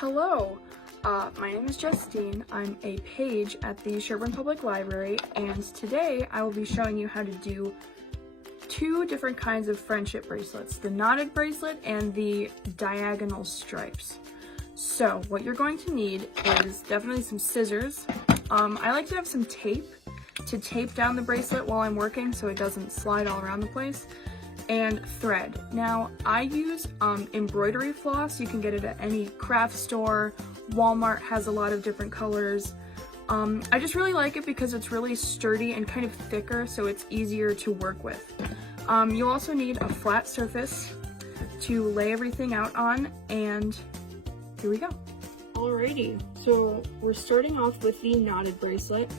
Hello, my name is Justine. I'm a page at the Sherburne Public Library, and today I will be showing you how to do two different kinds of friendship bracelets, the knotted bracelet and the diagonal stripes. So what you're going to need is definitely some scissors. I like to have some tape to tape down the bracelet while I'm working so it doesn't slide all around the place, and thread. Now I use embroidery floss. You can get it at any craft store. Walmart has a lot of different colors. I just really like it because it's really sturdy and kind of thicker, so it's easier to work with. You'll also need a flat surface to lay everything out on, and here we go. Alrighty, so we're starting off with the knotted bracelet.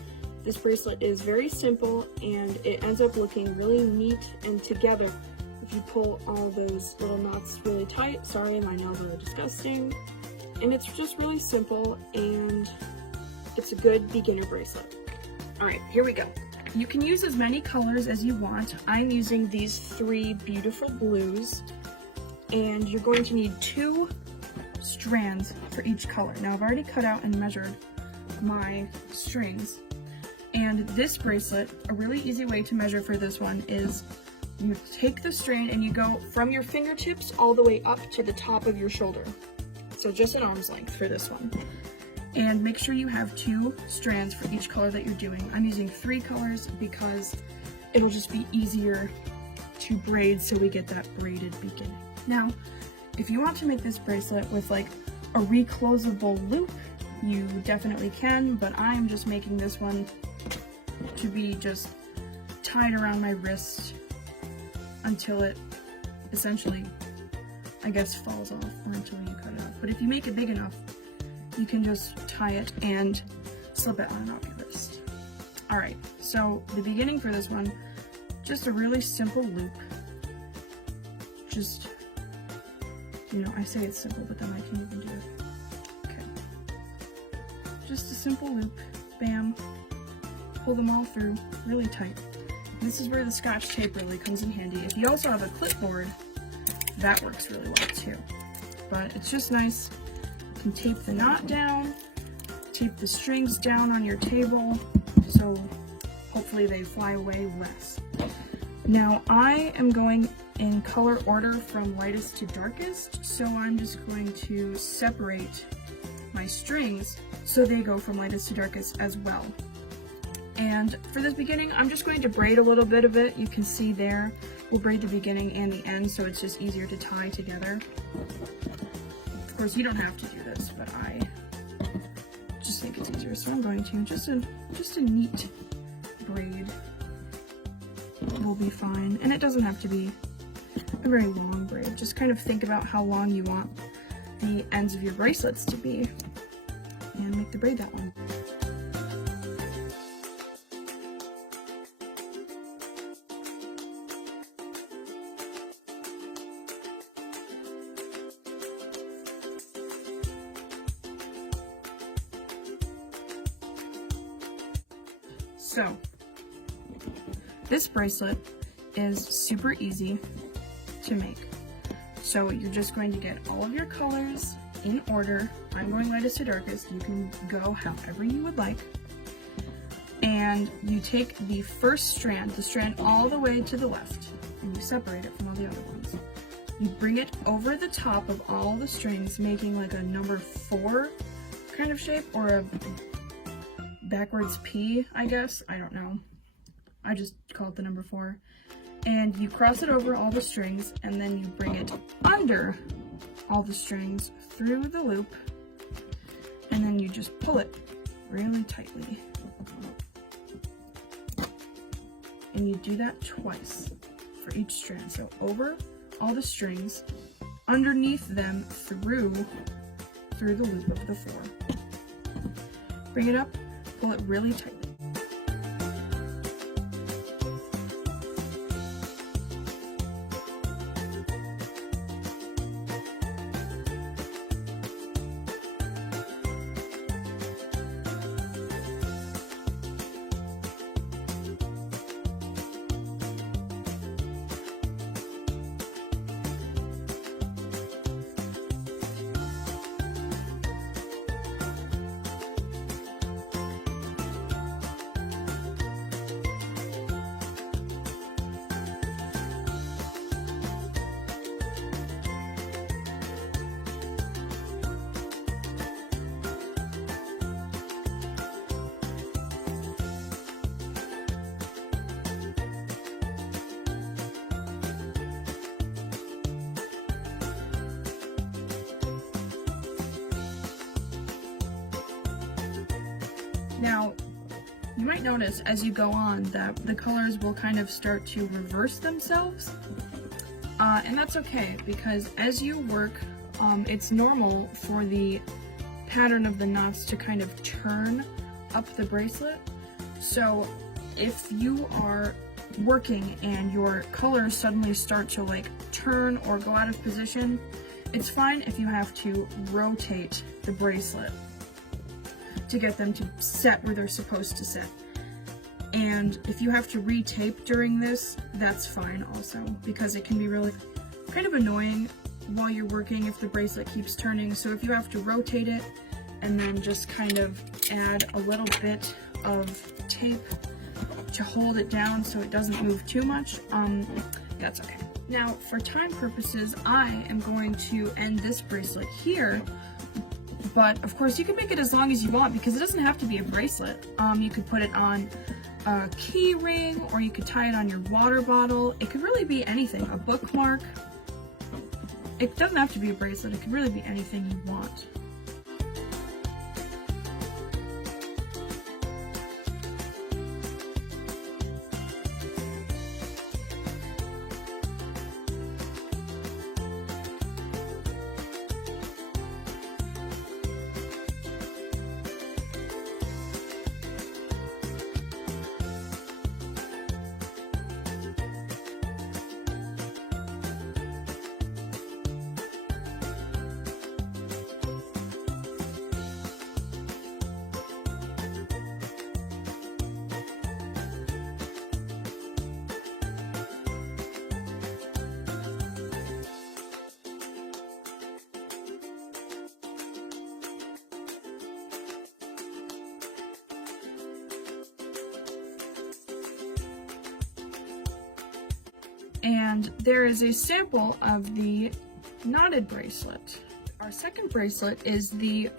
This bracelet is very simple and it ends up looking really neat and together if you pull all those little knots really tight. Sorry, my nails are disgusting. And it's just really simple and it's a good beginner bracelet. Alright, here we go. You can use as many colors as you want. I'm using these three beautiful blues, and you're going to need 2 strands for each color. Now I've already cut out and measured my strings, and this bracelet, a really easy way to measure for this one is you take the strand and you go from your fingertips all the way up to the top of your shoulder. So just an arm's length for this one. And make sure you have 2 strands for each color that you're doing. I'm using 3 colors because it'll just be easier to braid so we get that braided beginning. Now, if you want to make this bracelet with like a reclosable loop, you definitely can, but I'm just making this one to be just tied around my wrist until it essentially, I guess, falls off, or until you cut it off. But if you make it big enough, you can just tie it and slip it on and off your wrist. Alright, so the beginning for this one, just a really simple loop. Just, you know, I say it's simple, but then I can't even do it. Okay. Just a simple loop, bam, pull them all through really tight. This is where the Scotch tape really comes in handy. If you also have a clipboard, that works really well too. But it's just nice. You can tape the knot down, tape the strings down on your table, so hopefully they fly away less. Now I am going in color order from lightest to darkest, so I'm just going to separate my strings so they go from lightest to darkest as well. And for this beginning, I'm just going to braid a little bit of it. You can see there, we'll braid the beginning and the end so it's just easier to tie together. Of course, you don't have to do this, but I just think it's easier, so I'm going to. Just a neat braid will be fine. And it doesn't have to be a very long braid. Just kind of think about how long you want the ends of your bracelets to be and make the braid that long. So, this bracelet is super easy to make. So you're just going to get all of your colors in order. I'm going lightest to darkest. You can go however you would like. And you take the first strand, the strand all the way to the left, and you separate it from all the other ones. You bring it over the top of all the strings, making like a number 4 kind of shape, or a backwards P, I guess. I don't know. I just call it the number 4. And you cross it over all the strings, and then you bring it under all the strings through the loop, and then you just pull it really tightly. And you do that twice for each strand. So over all the strings, underneath them, through the loop of the 4. Bring it up, pull it really tightly. Now, you might notice as you go on that the colors will kind of start to reverse themselves, and that's okay, because as you work, it's normal for the pattern of the knots to kind of turn up the bracelet. So if you are working and your colors suddenly start to like turn or go out of position, it's fine if you have to rotate the bracelet to get them to set where they're supposed to sit. And if you have to retape during this, that's fine also, because it can be really kind of annoying while you're working if the bracelet keeps turning. So if you have to rotate it and then just kind of add a little bit of tape to hold it down so it doesn't move too much, that's okay. Now, for time purposes, I am going to end this bracelet here, but of course you can make it as long as you want because it doesn't have to be a bracelet. You could put it on a key ring, or you could tie it on your water bottle. It could really be anything, a bookmark. It doesn't have to be a bracelet, it could really be anything you want. And there is a sample of the knotted bracelet. Our second bracelet is the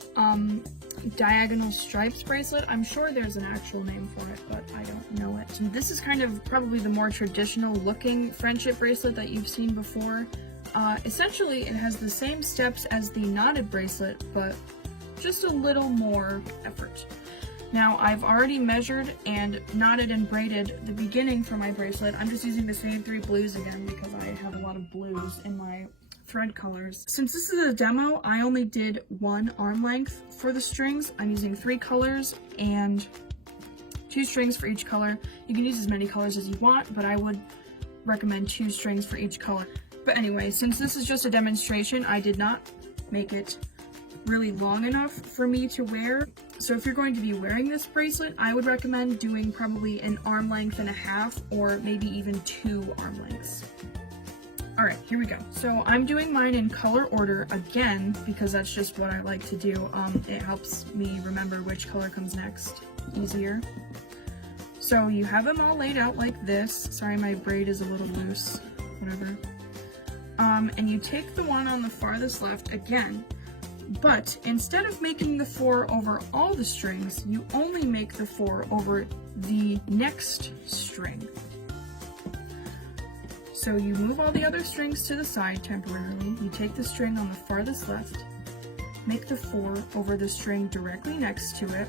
diagonal stripes bracelet. I'm sure there's an actual name for it, but I don't know it. And this is kind of probably the more traditional looking friendship bracelet that you've seen before. Essentially, it has the same steps as the knotted bracelet, but just a little more effort. Now, I've already measured and knotted and braided the beginning for my bracelet. I'm just using the same 3 blues again because I have a lot of blues in my thread colors. Since this is a demo, I only did 1 arm length for the strings. I'm using 3 colors and 2 strings for each color. You can use as many colors as you want, but I would recommend 2 strings for each color. But anyway, since this is just a demonstration, I did not make it really long enough for me to wear. So if you're going to be wearing this bracelet, I would recommend doing probably an arm length and a half, or maybe even 2 arm lengths. Alright, here we go. So I'm doing mine in color order again, because that's just what I like to do. It helps me remember which color comes next easier. So you have them all laid out like this. Sorry, my braid is a little loose, whatever. And you take the one on the farthest left again, but instead of making the 4 over all the strings, you only make the 4 over the next string. So you move all the other strings to the side temporarily, you take the string on the farthest left, make the 4 over the string directly next to it,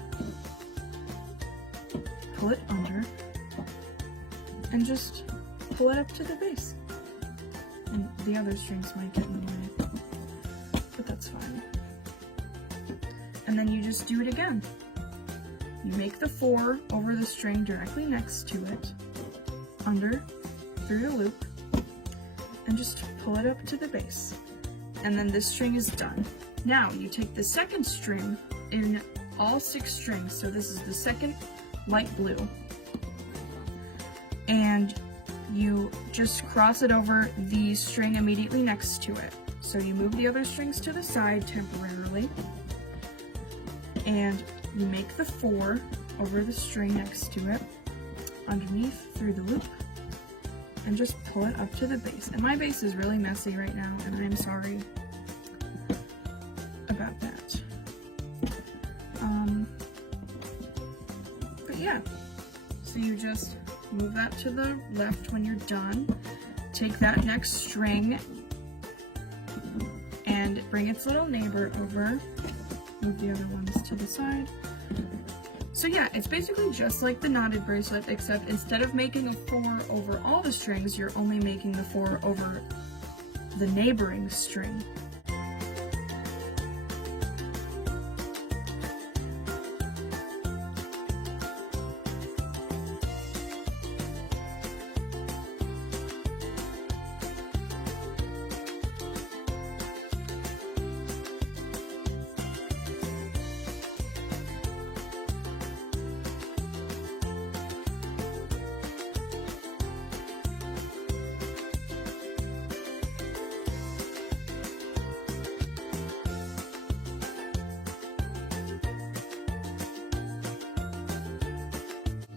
pull it under, and just pull it up to the base. And the other strings might get in the way, but that's fine. And then you just do it again. You make the 4 over the string directly next to it, under, through the loop, and just pull it up to the base. And then this string is done. Now you take the second string in all 6 strings, so this is the second light blue, and you just cross it over the string immediately next to it. So you move the other strings to the side temporarily, and you make the 4 over the string next to it, underneath, through the loop, and just pull it up to the base. And my base is really messy right now, and I'm sorry about that. But yeah, so you just move that to the left when you're done, take that next string and bring its little neighbor over, move the other ones to the side, So yeah, it's basically just like the knotted bracelet, except instead of making a 4 over all the strings, you're only making the 4 over the neighboring string.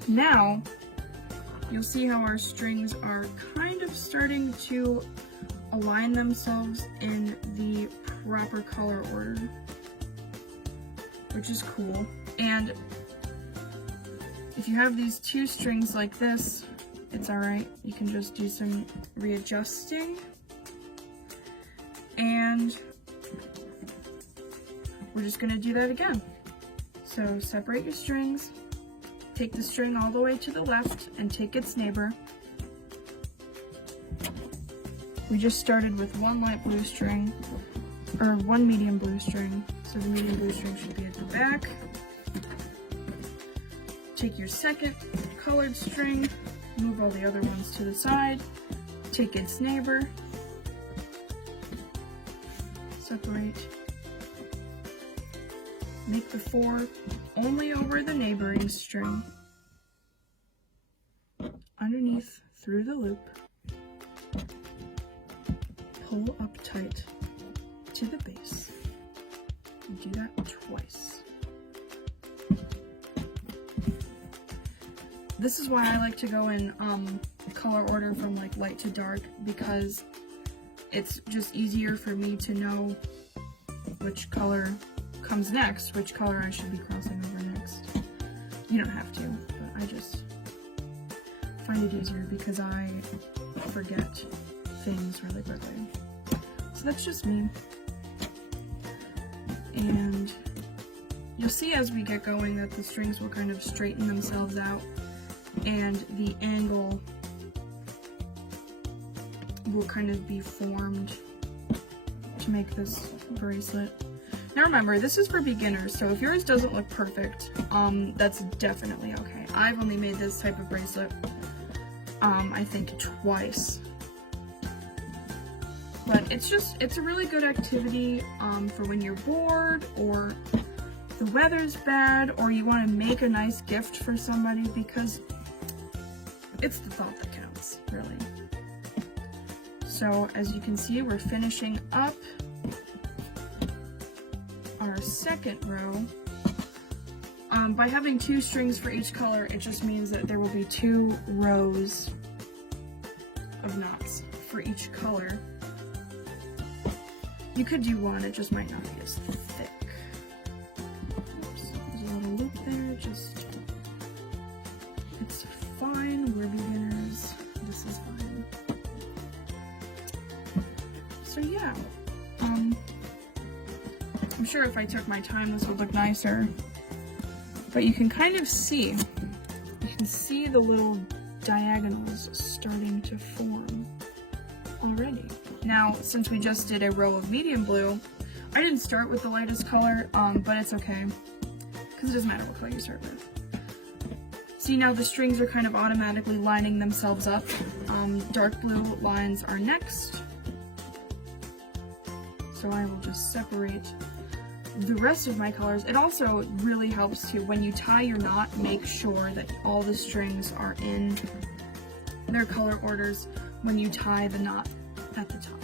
Now, you'll see how our strings are kind of starting to align themselves in the proper color order, which is cool. And if you have these 2 strings like this, it's alright. You can just do some readjusting. And we're just gonna do that again. So separate your strings. Take the string all the way to the left and take its neighbor. We just started with 1 light blue string, or 1 medium blue string, so the medium blue string should be at the back. Take your second colored string, move all the other ones to the side, take its neighbor, separate, make the 4 only over the neighboring string, underneath through the loop, pull up tight to the base, and do that twice. This is why I like to go in color order from like light to dark, because it's just easier for me to know which color comes next, which color I should be crossing over next. You don't have to, but I just find it easier because I forget things really quickly. So that's just me. And you'll see as we get going that the strings will kind of straighten themselves out and the angle will kind of be formed to make this bracelet. Now remember, this is for beginners, so if yours doesn't look perfect, that's definitely okay. I've only made this type of bracelet, I think twice. But it's a really good activity for when you're bored, or the weather's bad, or you want to make a nice gift for somebody, because it's the thought that counts, really. So as you can see, we're finishing up our second row. By having 2 strings for each color, it just means that there will be 2 rows of knots for each color. You could do 1, it just might not be as thick. Oops, there's a little loop there, just, it's fine, we're beginners, this is fine. So yeah, I'm sure if I took my time this would look nicer, but you can kind of see, the little diagonals starting to form already. Now, since we just did a row of medium blue, I didn't start with the lightest color, but it's okay, because it doesn't matter what color you start with. See, now the strings are kind of automatically lining themselves up. Dark blue lines are next, so I will just separate the rest of my colors. It also really helps to, when you tie your knot, make sure that all the strings are in their color orders when you tie the knot at the top.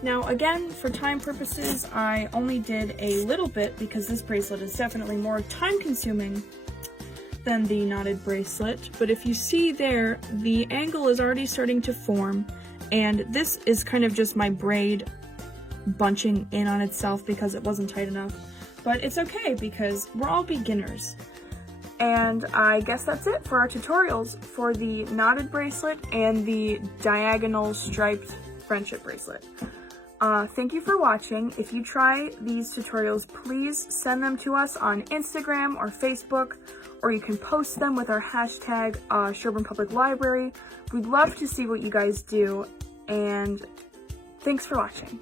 Now again, for time purposes, I only did a little bit because this bracelet is definitely more time consuming than the knotted bracelet, but if you see there, the angle is already starting to form, and this is kind of just my braid bunching in on itself because it wasn't tight enough. but it's okay because we're all beginners. And I guess that's it for our tutorials for the knotted bracelet and the diagonal striped friendship bracelet. Thank you for watching. If you try these tutorials, please send them to us on Instagram or Facebook, or you can post them with our hashtag Sherborn Public Library. We'd love to see what you guys do, and thanks for watching.